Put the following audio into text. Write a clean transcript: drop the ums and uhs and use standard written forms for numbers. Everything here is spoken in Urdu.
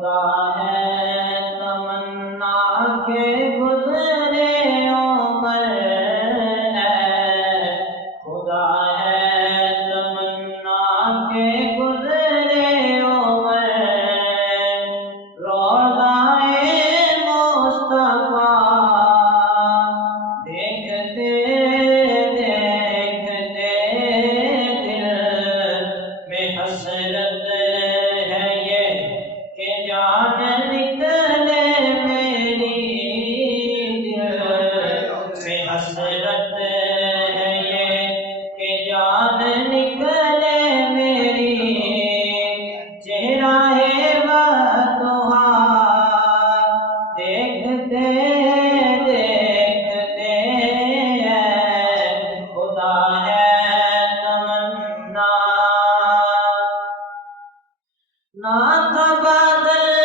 خدا ہے تمنا کے گزرے عمر ہے، خدا ہے تمنا کے گزرے عمر، روضائے مصطفیٰ دیکھتے دیکھتے دل میں حسرت ہے یہ کہ جان نکلے میری، دل میں حسرت ہے یہ کہ جان نکلے میری، چہرہ بتوہا دیکھتے دیکھتے خدا ہے تمنا، نہ تبادل